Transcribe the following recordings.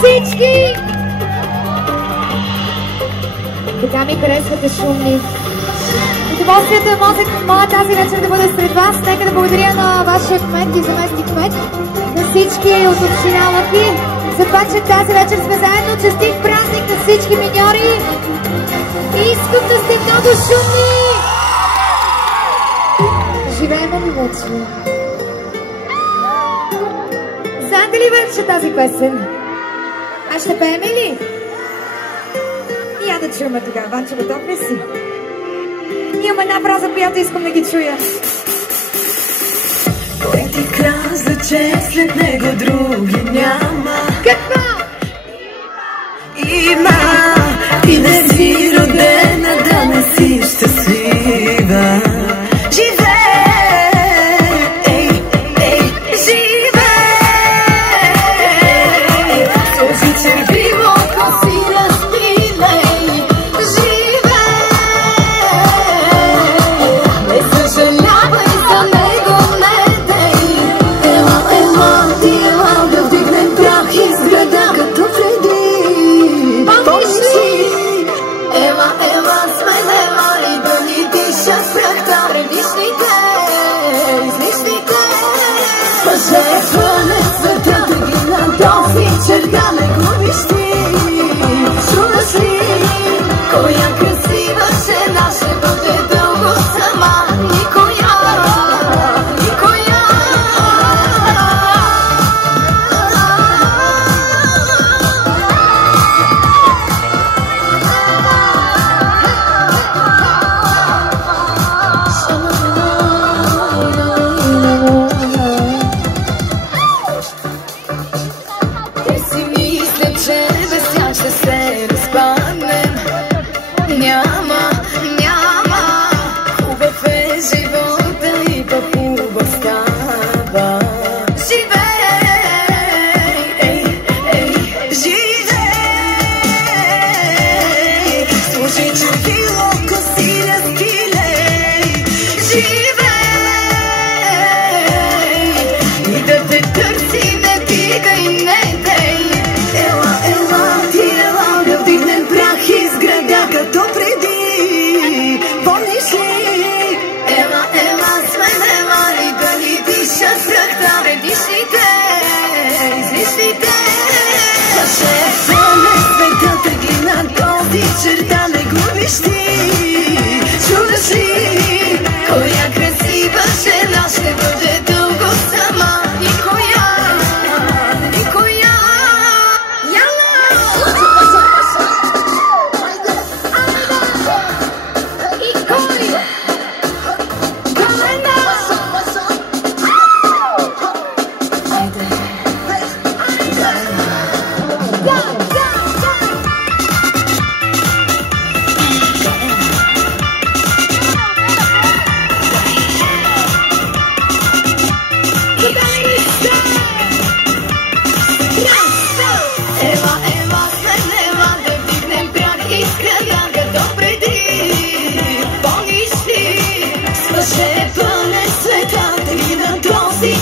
всички! Така ми харесвате шумни. Удоволствието е моя тази вечер да бъда сред вас. Нека да благодаря на вашия кмет и заместник кмет, на всички от община Лъки, за това, че тази вечер сме заедно. Честит празник на всички миньори и искам да сте много шумни! Живеем ли вече? Знаете ли вече тази песен? А ще пеем ли? Я да чуем тогава. Ванчо, готов ли си? Имам една фраза, която искам да ги чуя. Кой ти каза, че след него други няма? Какво? Има и не си родена да не си щастлива.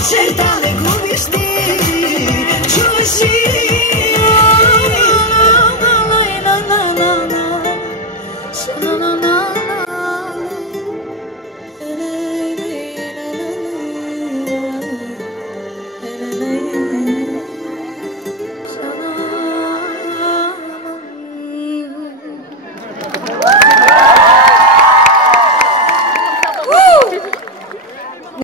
Черта не губиш ти, чуваш ли?